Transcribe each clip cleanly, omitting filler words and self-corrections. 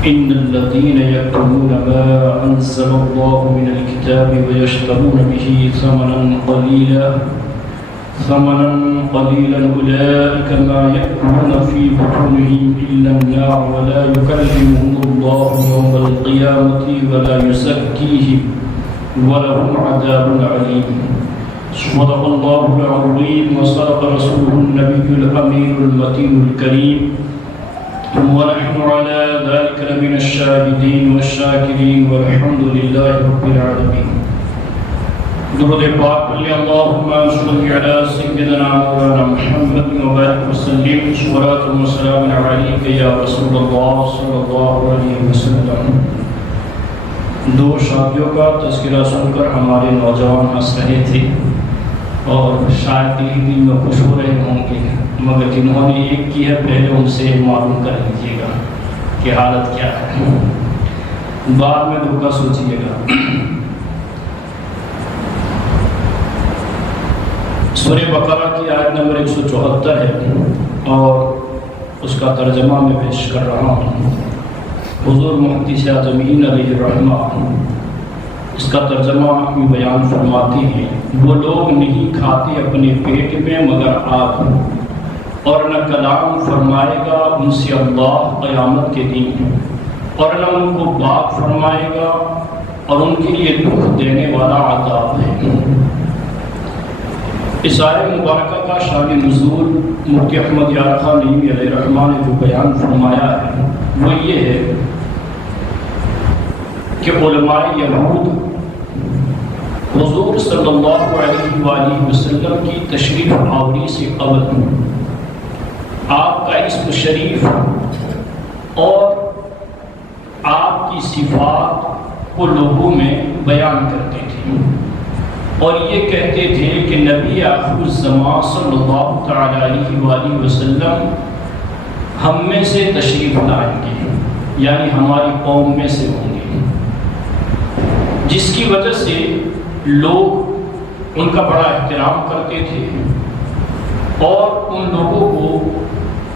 إن الذين يكتمون ما أنزل الله من الكتاب ويشترون به ثمنا قليلا أولئك ما يأكلون في بطونهم إلا النار ولا يكلمهم الله يوم القيامة ولا يزكيهم ولهم عذاب عليم. صدق الله العظيم وصدق رسوله النبي الأمين المتين الكريم ونحن على ذلك لمن الشاهدين والشاكرين والحمد لله رب العالمين. درود پاک پڑھیں اللہم صلی علی سیدنا مولانا محمد وبارک وسلم صلاۃ و سلام علیک یا رسول اللہ صلی اللہ علیہ وسلم. دو شادیوں کا تذکرہ سن کر ہمارے نوجوان ہنس رہے تھے اور شاید دل میں خوش ہو رہے ہوں گے، مگر جنہوں نے ایک کی ہے پہلے ان سے معلوم کر لیجیے گا کہ حالت کیا ہے، بعد میں دھوکہ سوچیے گا. سورہ بقرہ کی آیت نمبر 174 ہے اور اس کا ترجمہ میں پیش کر رہا ہوں. حضور محدث اعظمین علیہ الرحمہ اس کا ترجمہ بھی بیان فرماتے ہیں: وہ لوگ نہیں کھاتے اپنے پیٹ میں مگر آگ، اور نہ کلام فرمائے گا ان سے اللہ قیامت کے دن، اور نہ ان کو باغ فرمائے گا، اور ان کے لیے دکھ دینے والا عذاب ہے. اس آیت مبارکہ کا شان نزول مفتی احمد یار خان نعیمی علیہ الرحمہ نے جو بیان فرمایا ہے وہ یہ ہے کہ علماء یہود حضور صلی اللہ علیہ وآلہ وسلم کی تشریف آوری سے قبل آپ کا اسم شریف اور آپ کی صفات کو لوگوں میں بیان کرتے تھے اور یہ کہتے تھے کہ نبی آخر الزمان صلی اللہ تعالی علیہ وآلہ وسلم ہم میں سے تشریف لائیں گے، یعنی ہماری قوم میں سے ہوں گے، جس کی وجہ سے لوگ ان کا بڑا احترام کرتے تھے اور ان لوگوں کو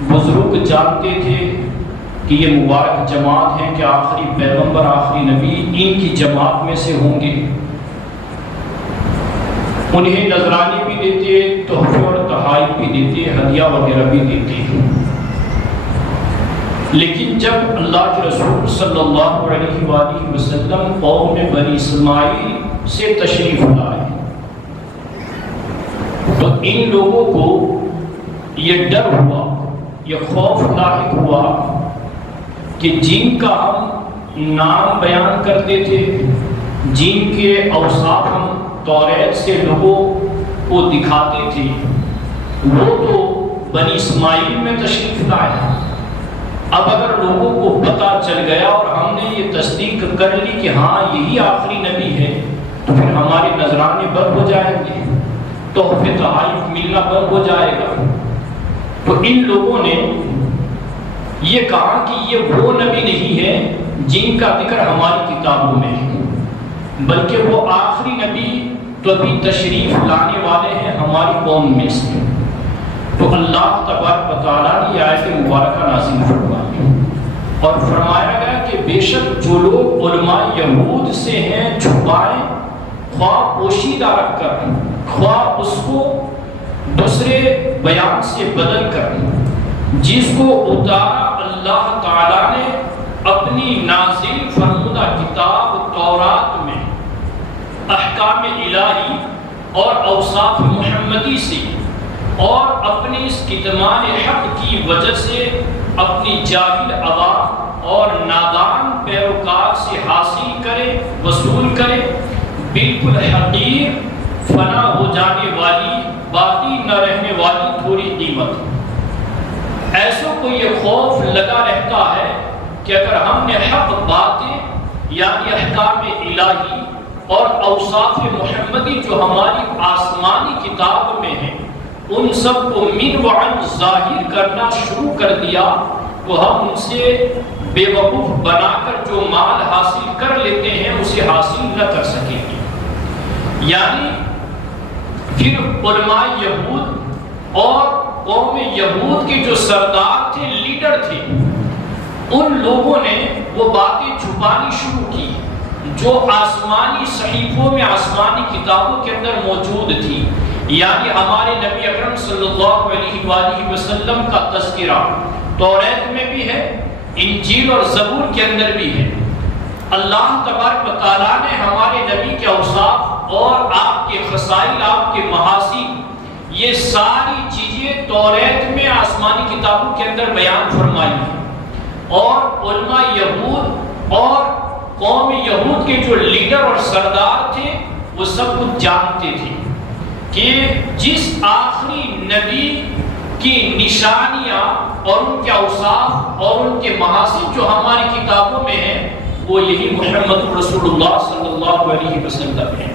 بزرگ جانتے تھے کہ یہ مبارک جماعت ہے کہ آخری پیغمبر آخری نبی ان کی جماعت میں سے ہوں گے. انہیں نذرانے بھی دیتے، تحفے اور تحائف بھی دیتے، ہدیہ وغیرہ بھی دیتے. لیکن جب اللہ کے رسول صلی اللہ علیہ وآلہ وسلم قوم بنی اسماعیل سے تشریف لائے تو ان لوگوں کو یہ ڈر ہوا، یہ خوف لاحق ہوا کہ جن کا ہم نام بیان کرتے تھے، جن کے اوصاف ہم توریت سے لوگوں کو دکھاتے تھے، وہ تو بنی اسماعیل میں تشریف لائے. اب اگر لوگوں کو پتہ چل گیا اور ہم نے یہ تصدیق کر لی کہ ہاں یہی آخری نبی ہے، تو پھر ہمارے نذرانے بند ہو جائیں گے، تحفے تحائف ملنا بند ہو جائے گا. تو ان لوگوں نے یہ کہا کہ یہ وہ نبی نہیں ہے جن کا ذکر ہماری کتابوں میں ہے، بلکہ وہ آخری نبی تو ابھی تشریف لانے والے ہیں ہماری قوم میں سے. تو اللہ تبارک و تعالیٰ نے آیت مبارکہ نازل فرمائی اور فرمایا گیا کہ بے شک جو لوگ علماء یہود سے ہیں چھپائیں، خواہ پوشیدہ رکھ کر، خواہ اس کو دوسرے بیان سے بدل کر، جس کو اتارا اللہ تعالیٰ نے اپنی نازل فرمودہ کتاب تورات میں احکام الہی اور اوصاف محمدی سے، اور اپنی اس کتمان حق کی وجہ سے اپنی جاہل عوام اور نادان پیروکار سے حاصل کرے، وصول کرے، بالکل حقیر، فنا ہو جانے والی، باقی نہ رہنے والی تھوڑی قیمت. ایسوں کو یہ خوف لگا رہتا ہے کہ اگر ہم نے حق باتیں یعنی احکام الہی اور اوصاف محمدی جو ہماری آسمانی کتاب میں ہیں ان سب کو من وعن ظاہر کرنا شروع کر دیا تو ہم ان سے بے وقوف بنا کر جو مال حاصل کر لیتے ہیں اسے حاصل نہ کر سکیں گے. یعنی پھر علماء یہود اور قوم یہود کے جو سردار تھے، لیڈر تھے، ان لوگوں نے وہ باتیں چھپانی شروع کی جو آسمانی صحیفوں میں، آسمانی کتابوں کے اندر موجود تھی، یعنی ہمارے نبی اکرم صلی اللہ علیہ وآلہ وسلم کا تذکرہ توریت میں بھی ہے، انجیل اور زبور کے اندر بھی ہے۔ اللہ تبارک و تعالیٰ نے ہمارے نبی کے اوصاف اور آپ کے خصائل، آپ کے محاسن، یہ ساری چیزیں توریت میں، آسمانی کتابوں کے اندر بیان فرمائی ہیں، اور علماء یہود اور قوم یہود کے جو لیڈر اور سردار تھے وہ سب کچھ جانتے تھے کہ جس آخری نبی کی نشانیاں اور ان کے اوصاف اور ان کے محاسن جو ہماری کتابوں میں ہیں وہ یہی محمد رسول اللہ صلی اللہ علیہ وسلم ہے۔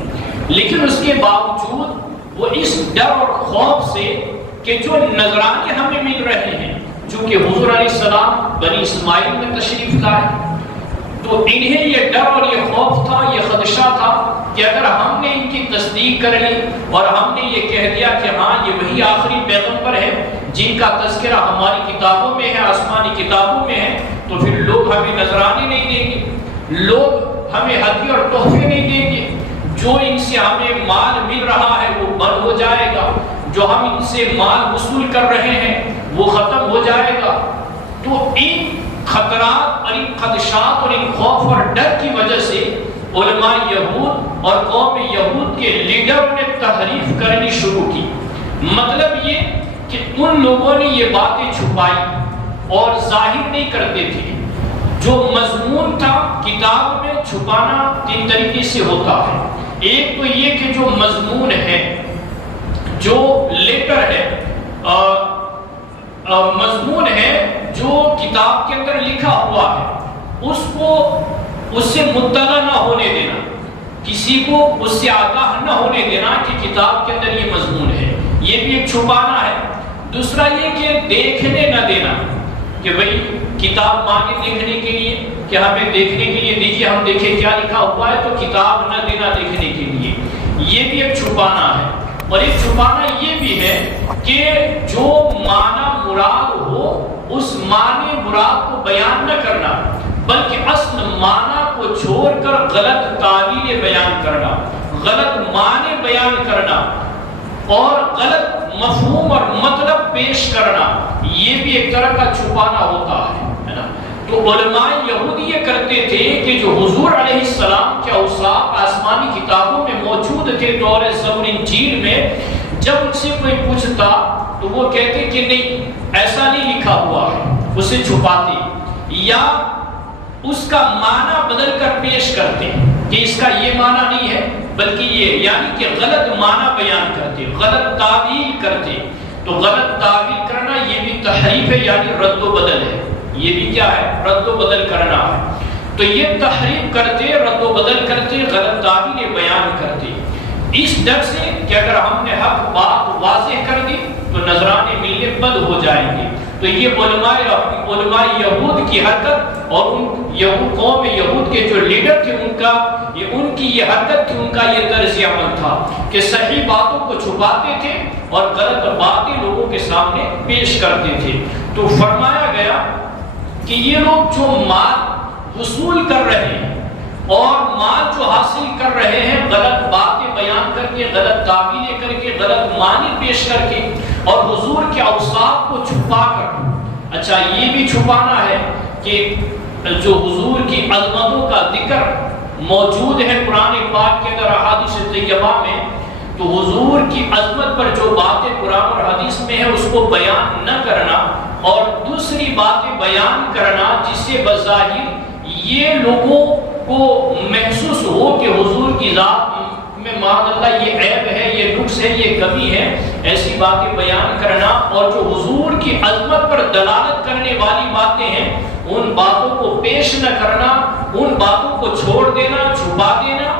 لیکن اس کے باوجود وہ اس ڈر اور خوف سے کہ جو نذرانے ہمیں مل رہے ہیں، چونکہ حضور علیہ السلام بنی اسماعیل میں تشریف لائے، تو انہیں یہ ڈر اور یہ خوف تھا، یہ خدشہ تھا کہ اگر ہم نے ان کی تصدیق کر لی اور ہم نے یہ کہہ دیا کہ ہاں یہ وہی آخری پیغمبر ہے جن کا تذکرہ ہماری کتابوں میں ہے، آسمانی کتابوں میں ہے، تو پھر لوگ ہمیں نذرانے نہیں دیں گے، لوگ ہمیں ہدیے اور تحفے نہیں دیں گے، جو ان سے ہمیں مال مل رہا ہے وہ بند ہو جائے گا، جو ہم ان سے مال وصول کر رہے ہیں وہ ختم ہو جائے گا۔ تو ان خطرات اور ان خدشات اور ان خوف اور ڈر کی وجہ سے علماء یہود اور قوم یہود کے لیڈر نے تحریف کرنی شروع کی۔ مطلب یہ کہ ان لوگوں نے یہ باتیں چھپائی اور ظاہر نہیں کرتے تھے۔ جو مضمون تھا کتاب میں چھپانا تین طریقے سے ہوتا ہے۔ ایک تو یہ کہ جو مضمون ہے، جو لیٹر ہے، مضمون ہے جو کتاب کے اندر لکھا ہوا ہے، اس سے مطلع نہ ہونے دینا، کسی کو اس سے آگاہ نہ ہونے دینا کہ کتاب کے اندر یہ مضمون ہے، یہ بھی ایک چھپانا ہے۔ دوسرا یہ کہ دیکھنے نہ دینا، کہ بھئی کتاب مانگے دیکھنے کے لیے کہ ہمیں دیکھنے کے لیے دیجیے، ہم دیکھیں کیا لکھا ہوا ہے، تو کتاب نہ دینا دیکھنے کے لیے، یہ بھی ایک چھپانا ہے۔ اور ایک چھپانا یہ بھی ہے کہ جو معنی مراد ہو اس معنی مراد کو بیان نہ کرنا، بلکہ اصل معنی کو چھوڑ کر غلط تعبیریں بیان کرنا، غلط معنی بیان کرنا اور غلط مفہوم اور مطلب پیش کرنا، یہ بھی ایک طرح کا چھپانا ہوتا ہے نا۔ تو علماء یہود یہ کرتے تھے کہ جو حضور علیہ السلام کے اوصاف آسمانی کتابوں میں موجود تھے، توریت زبور انجیل میں، جب ان سے کوئی پوچھتا تو وہ کہتے کہ نہیں ایسا نہیں لکھا ہوا ہے، اسے چھپاتے یا اس کا معنی بدل کر پیش کرتے کہ اس کا یہ معنی نہیں ہے بلکہ یہ، یعنی کہ غلط معنی بیان کرتے، غلط تعویل کرتے۔ تو غلط تعویل کرنا یہ بھی تحریف ہے، یعنی رد و بدل ہے، یہ بھی کیا ہے؟ رد و بدل کرنا ہے۔ تو یہ تحریف کرتے، رد و بدل کرتے، غلط تعبیریں بیان کرتے، اس ڈر سے کہ اگر ہم نے حق بات واضح کر دی تو نذرانے ملنے بند ہو جائیں گے۔ تو یہ علماء یہود کی حرکت اور قوم یہود کے جو لیڈر تھے ان کی یہ حرکت تھی، ان کا یہ طرز عمل تھا کہ صحیح باتوں کو چھپاتے تھے اور غلط باتیں لوگوں کے سامنے پیش کرتے تھے۔ تو فرمایا گیا کہ یہ لوگ جو مال وصول کر رہے ہیں اور مال جو حاصل کر رہے ہیں، غلط باتیں بیان کر کے، غلط تعبیریں کر کے، غلط معنی پیش کر کے اور حضور کے اوصاف کو چھپا کر، اچھا یہ بھی چھپانا ہے کہ جو حضور کی عظمتوں کا ذکر موجود ہے قرآن پاک کے اندر، احادیث طیبہ میں، تو حضور کی عظمت پر جو باتیں قرآن اور حدیث میں ہے اس کو بیان نہ کرنا اور دوسری باتیں بیان کرنا جس سے بظاہر یہ لوگوں کو محسوس ہو کہ حضور کی ذات میں معاذ اللہ یہ عیب ہے، یہ نقص ہے، یہ کمی ہے، ایسی باتیں بیان کرنا اور جو حضور کی عظمت پر دلالت کرنے والی باتیں ہیں ان باتوں کو پیش نہ کرنا، ان باتوں کو چھوڑ دینا، چھپا دینا،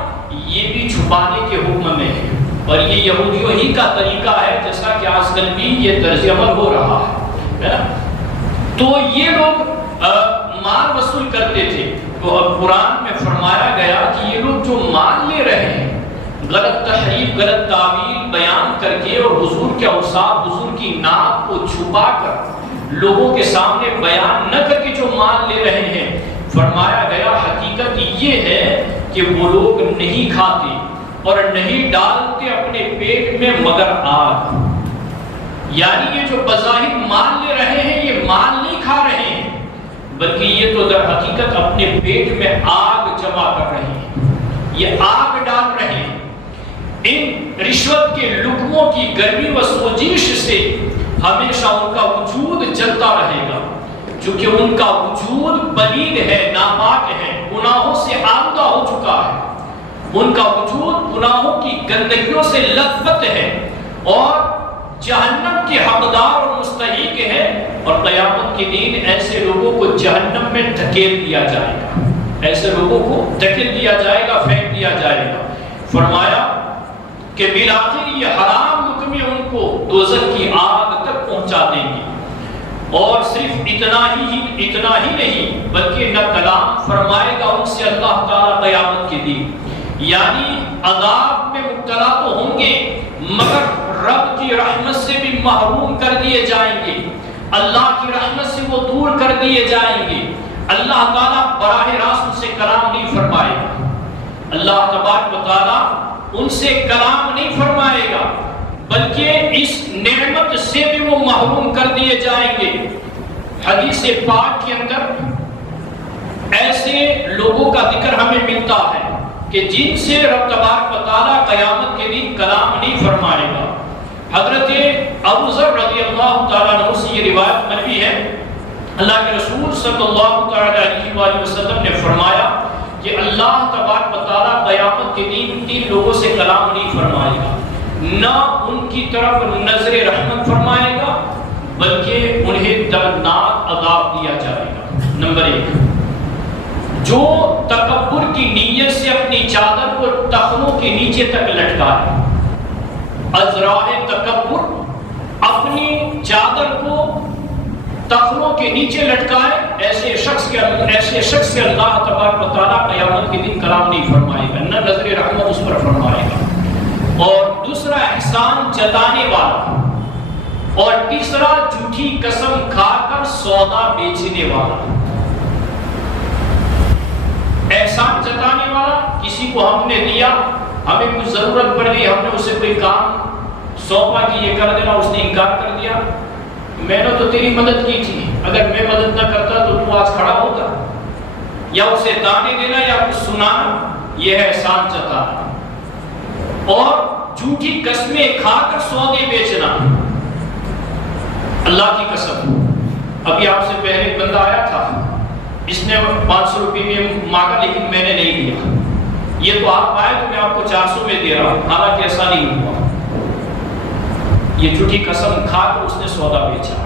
یہ بھی چھپانے کے حکم میں ہے۔ اور یہ یہودیوں ہی کا طریقہ ہے، جیسا کہ آج کل بھی یہ طرز عمل ہو رہا ہے۔ تو یہ لوگ مال وصول کرتے تھے، تو اب قرآن میں فرمایا گیا کہ یہ لوگ جو مال لے رہے ہیں، غلط تحریف، غلط تعویل بیان کر کے اور حضور کے اوصاف، حضور کی نعت کو چھپا کر لوگوں کے سامنے بیان نہ کر کے جو مال لے رہے ہیں، فرمایا گیا حقیقت یہ ہے کہ وہ لوگ نہیں کھاتے اور نہیں ڈالتے اپنے پیٹ میں مگر آگ. یعنی یہ جو بظاہر مال لے رہے ہیں یہ مال نہیں کھا رہے ہیں، بلکہ یہ تو در حقیقت اپنے پیٹ میں آگ جمع کر رہے ہیں، یہ آگ ڈال رہے ہیں. ان رشوت کے لقموں کی گرمی و سوزش سے ہمیشہ ان کا وجود جلتا رہے گا، چونکہ ان کا وجود پلید ہے، ناپاک ہے، گناہوں سے آلودہ ہو چکا ہے. ان کا وجود گناہوں کی گندگیوں سے لت پت ہے اور جہنم کے حقدار اور مستحق ہے، اور قیامت کے دن ایسے لوگوں کو جہنم میں دھکیل دیا جائے گا، ایسے لوگوں کو دھکیل دیا جائے گا، پھینک دیا جائے گا. فرمایا کہ بالآخر یہ حرام لقمے ان کو دوزخ کی آگ تک پہنچا دیں گے. اور صرف اتنا ہی نہیں بلکہ نہ کلام فرمائے گا ان سے اللہ تعالیٰ قیامت کے دن. یعنی عذاب میں مبتلا تو ہوں گے مگر رب کی رحمت سے بھی محروم کر دیے جائیں گے، اللہ کی رحمت سے وہ دور کر دیے جائیں گے. اللہ تعالیٰ براہ راست ان سے کلام نہیں فرمائے گا، اللہ تبارک و تعالیٰ ان سے کلام نہیں فرمائے گا، بلکہ اس نعمت سے بھی وہ محروم کر دیے جائیں گے. حدیث پاک کے اندر ایسے لوگوں کا ذکر ہمیں ملتا ہے کہ جن سے رب تبارک و تعالیٰ قیامت کے دن کلام نہیں فرمائے گا. حضرت ابو ذر رضی اللہ تعالیٰ عنہ سے یہ روایت مروی ہے، اللہ کے رسول صلی اللہ تعالیٰ علیہ وآلہ وسلم نے فرمایا کہ اللہ تبارک و تعالیٰ قیامت کے دن 3 لوگوں سے کلام نہیں فرمائے گا، نہ ان کی طرف نظر رحمت فرمائے گا بلکہ انہیں دردناک عذاب دیا جائے گا. نمبر 1، جو تکبر کی نیت سے اپنی چادر کو ٹخنوں کے نیچے تک لٹکائے. ازراہ تکبر، اپنی چادر کو ٹخنوں کے نیچے لٹکائے، ایسے شخص سے اللہ تبارک و تعالیٰ قیامت کے دن کلام نہیں فرمائے گا، نہ نظر رحمت اس پر فرمائے گا. اور دوسرا احسان جتانے والا، اور تیسرا جھوٹی قسم کھا کر سودا بیچنے والا. احسان جتانے والا، کسی کو ہم نے دیا، ہمیں کچھ ضرورت پڑ گئی، ہم نے اسے کوئی کام سونپا کہ یہ کر دینا، اس نے انکار کر دیا. میں نے تو تیری مدد کی تھی، اگر میں مدد نہ کرتا تو آج کھڑا ہوتا. یا اسے دانے دینا یا کچھ سنانا، یہ ہے احسان جتانا. اور جھوٹی قسمیں کھا کر سودے بیچنا. اللہ کی قسم، ابھی آپ سے پہلے ایک بندہ آیا تھا، اس نے 500 روپے میں مانگا لیکن میں نے نہیں دیا. یہ تو آپ آئے تو میں آپ کو 400 میں دے رہا ہوں، حالانکہ ایسا نہیں ہوا. یہ جھوٹی قسم کھا کر اس نے سودا بیچا.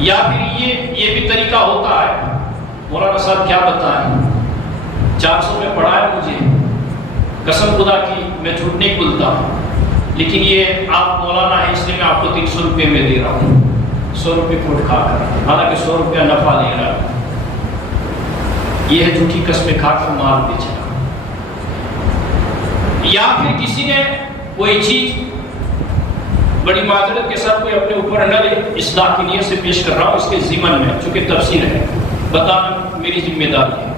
یا پھر یہ بھی طریقہ ہوتا ہے، مولانا صاحب کیا بتائیں، 400 میں پڑھا ہے مجھے، قسم خدا کی میں جھوٹ نہیں بولتا، لیکن یہ آپ مولانا ہے اس لیے میں آپ کو 300 روپے میں دے رہا ہوں، 100 روپے کوٹ کھا کر، حالانکہ 100 روپیہ نفع لے رہا ہے. یہ ہے جھوٹی قسمیں کھا کر مال بیچنا. یا پھر کسی نے کوئی چیز بڑی معذرت کے ساتھ کوئی اپنے اوپر نہ لے، اصلاح کی نیت سے پیش کر رہا ہوں اس کے ضمن میں، چونکہ تفسیر ہے، بتانا میری ذمہ داری ہے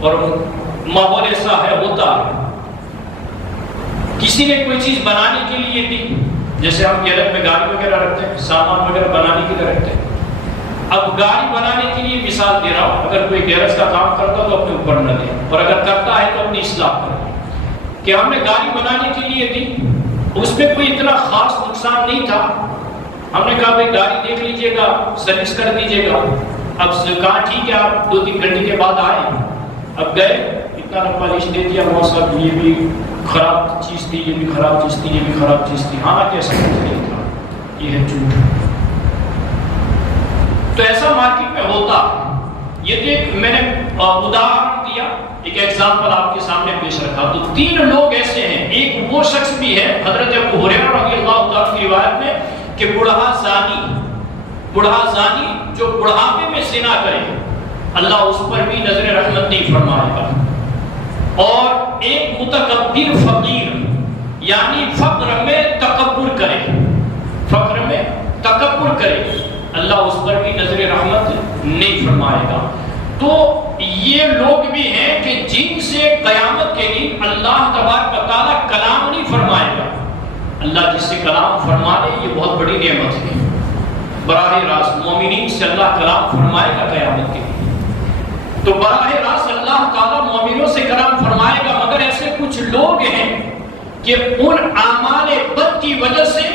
اور ماحول ایسا ہے ہوتا ہے. کسی نے کوئی چیز بنانے کے لیے دی، جیسے ہم گیرج میں گاڑی وغیرہ رکھتے ہیں، سامان وغیرہ بنانے کے لیے رکھتے ہیں. اب گاڑی بنانے کے لیے مثال دے رہا ہوں، اگر کوئی گیرج کا کام کرتا تو اپنے اوپر نہ دے، اور اگر کرتا ہے تو اپنی اصلاح کرے. کہ ہم نے گاڑی بنانے کے لیے دی، اس میں کوئی اتنا خاص نقصان نہیں تھا، ہم نے کہا بھائی گاڑی دیکھ لیجئے گا، سروس کر دیجئے گا. اب کہا ٹھیک ہے، آپ 2-3 گھنٹے کے بعد آئے، اب گئے، اتنا پالش دے دیا، وہ سب یہ بھی خراب چیز تھی، یہ بھی خراب چیز تھی، یہ بھی خراب چیز تھی، حالانکہ ایسا کچھ نہیں تھا. یہ ہے جھوٹ. تو ایسا مارکیٹ میں ہوتا. یہ دیکھ میں نے اداہرن دیا، ایک ایگزامپل آپ کے سامنے پیش رکھا. تو 3 لوگ ایسے ہیں. ایک وہ شخص بھی ہے حضرت ابو ہریرہ رضی اللہ تعالیٰ کی روایت میں کہ بوڑھا زانی جو بڑھاپے میں زنا کرے، اللہ اس پر بھی نظر رحمت نہیں فرمائے گا. اور ایک متکبر فقیر، یعنی فقر میں تکبر کرے، اللہ اس پر بھی نظر رحمت نہیں فرمائے گا۔ تو یہ لوگ بھی ہیں کہ جن سے قیامت کے دن اللہ تبارک و تعالیٰ کلام نہیں فرمائے گا۔ اللہ جس سے کلام فرما دے یہ بہت بڑی نعمت ہے۔ براہ راست مومنین سے اللہ کلام فرمائے گا قیامت کے دن، تو براہ راست اللہ تعالیٰ مومنوں سے کلام فرمائے گا، مگر ایسے کچھ لوگ ہیں کہ ان اعمال بد کی وجہ سے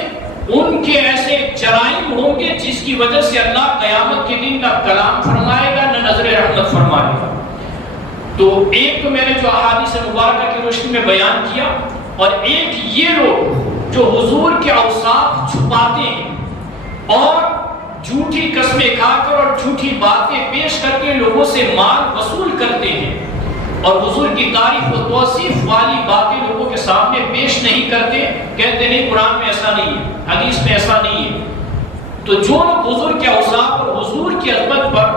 ان کے ایسے جرائم ہوں گے جس کی وجہ سے اللہ قیامت کے دن نہ کلام فرمائے گا نہ نظر رحمت فرمائے گا۔ تو ایک تو میں نے جو احادیث مبارکہ کی روشنی میں بیان کیا، اور ایک یہ لوگ جو حضور کے اوصاف چھپاتے ہیں اور جھوٹی قسمیں کھا کر اور جھوٹی باتیں پیش کر کے لوگوں سے مال وصول کرتے ہیں اور حضور کی تعریف و توصیف والی باتیں لوگوں کے سامنے پیش نہیں کرتے، کہتے نہیں قرآن میں ایسا نہیں ہے، حدیث میں ایسا نہیں ہے۔ تو جو لوگ حضور کے اوصاف اور حضور کی عظمت پر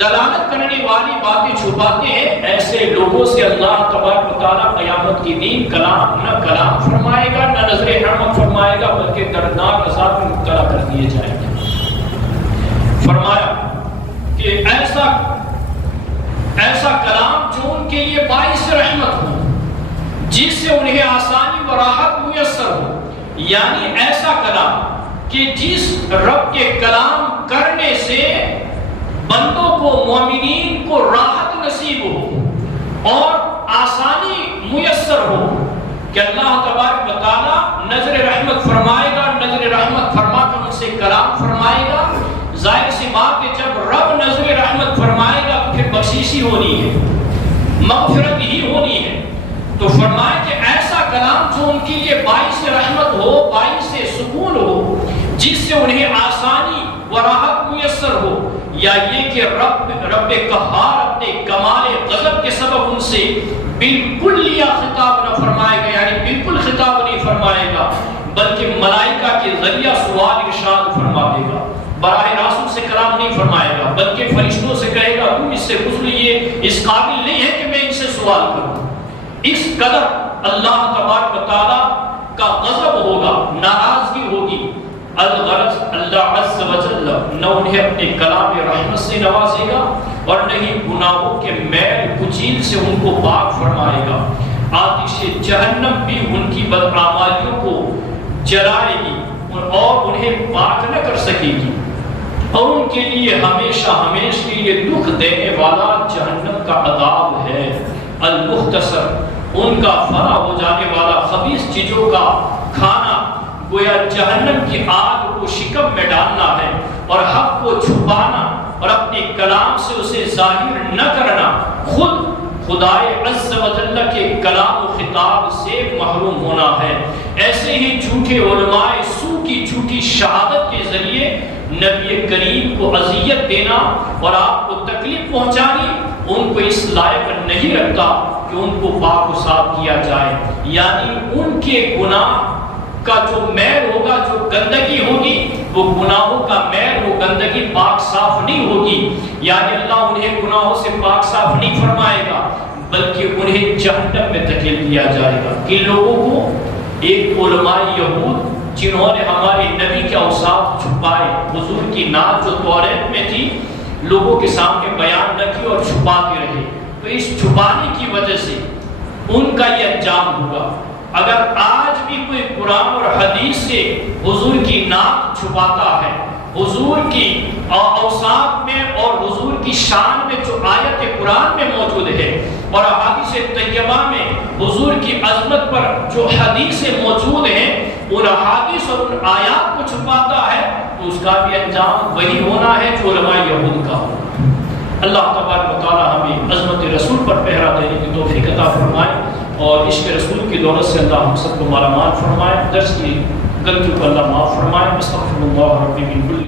دلالت کرنے والی باتیں چھپاتے ہیں، ایسے لوگوں سے اللہ تبارک و تعالیٰ قیامت کی دن نہ کلام فرمائے گا نہ نظر رحمت فرمائے گا، بلکہ دردناک عذاب میں مبتلا کر دیے جائیں گے۔ فرمایا کہ ایسا کلام جو ان کے لیے باعث رحمت ہو، جس سے انہیں آسانی و راحت میسر ہو، یعنی ایسا کلام کہ جس رب کے کلام کرنے سے بندوں کو مومنین کو راحت نصیب ہو اور آسانی میسر ہو کہ اللہ تبارک و تعالیٰ نظر رحمت فرمائے گا، نظر رحمت فرما کر ان سے کلام فرمائے گا۔ ظاہر سی بات ہے جب رب نظر رحمت فرمائے گا تو پھر بخشش ہی ہونی ہے، مغفرت ہی ہونی ہے۔ تو فرمایا کہ ایسا کلام جو ان کے لیے باعث رحمت ہو، باعث سکون ہو، جس سے انہیں آسانی و راحت میسر ہو، یا یہ کہ رب قہار اپنے کمال غضب کے سبب ان سے بالکل لیا خطاب نہ فرمائے گا، یعنی بالکل خطاب نہیں فرمائے گا، بلکہ ملائکہ کے ذریعہ سوال ارشاد فرما دے گا، براہ راست سے کلام نہیں فرمائے گا، بلکہ فرشتوں سے کہے گا تم اس سے گزر، یہ اس قابل نہیں ہے کہ میں ان سے سوال کروں۔ اس قدر اللہ تبارک و تعالیٰ کا غضب ہوگا، ناراضگی ہوگی۔ الغرض اللہ عز و جل نہ انہیں اپنے کلام رحمت سے نوازے گا اور نہ ہی گناہوں کے میل کچیل سے ان کو پاک فرمائے گا۔ آتش جہنم بھی ان کی بدعمالیوں کو جلائے گی اور انہیں پاک نہ کر سکے گی، اور ان کے لیے ہمیشہ ہمیشہ کے لیے دکھ دینے والا جہنم کا عذاب ہے۔ المختصر ان کا فنا ہو جانے والا خبیث چیزوں کا کھانا گویا جہنم کی آگ کو شکم میں ڈالنا ہے، اور حق کو چھپانا اور اپنے کلام سے اسے ظاہر نہ کرنا خود خدائے عز و جل کے کلام و خطاب سے محروم ہونا ہے۔ ایسے ہی جھوٹے علماء سو کی جھوٹی شہادت کے ذریعے نبی کریم کو اذیت دینا اور آپ کو تکلیف پہنچانی ان کو اس لائق نہیں رکھتا کہ ان کو پاک و صاف کیا جائے، یعنی ان کے گناہ کا جو میل ہوگا، جو گندگی ہوگی، وہ گناہوں کا میل، وہ گندگی پاک صاف نہیں ہوگی، یعنی اللہ انہیں گناہوں سے پاک صاف نہیں فرمائے گا، بلکہ انہیں جہنم میں دھکیل دیا جائے گا۔ ان لوگوں کو ایک علماء یہود جنہوں نے ہمارے نبی کے اوصاف چھپائے، حضور کی نعت جو توریت میں تھی لوگوں کے سامنے بیان نہ کی اور چھپاتے رہے، تو اس چھپانے کی وجہ سے ان کا یہ انجام ہوگا۔ اگر آج بھی کوئی قرآن اور حدیث سے حضور کی نعت چھپاتا ہے، حضور کی اوصاف میں اور حضور کی شان میں جو آیت قرآن میں موجود ہے اور احادیث طیبہ میں حضور کی عظمت پر جو حدیثیں موجود ہیں، ان احادیث اور ان آیات کو چھپاتا ہے، تو اس کا بھی انجام وہی ہونا ہے جو علماء یہود کا ہونا۔ اللہ تبارک و تعالی ہمیں عظمت رسول پر پہرا دینے کی توفیق عطا فرمائے اور عشق رسول کی دولت سے اللہ ہم سب کو مالا مال فرمائے، درس کی غلطیوں کو اللہ معاف فرمائے۔ استغفر اللہ ربی من کل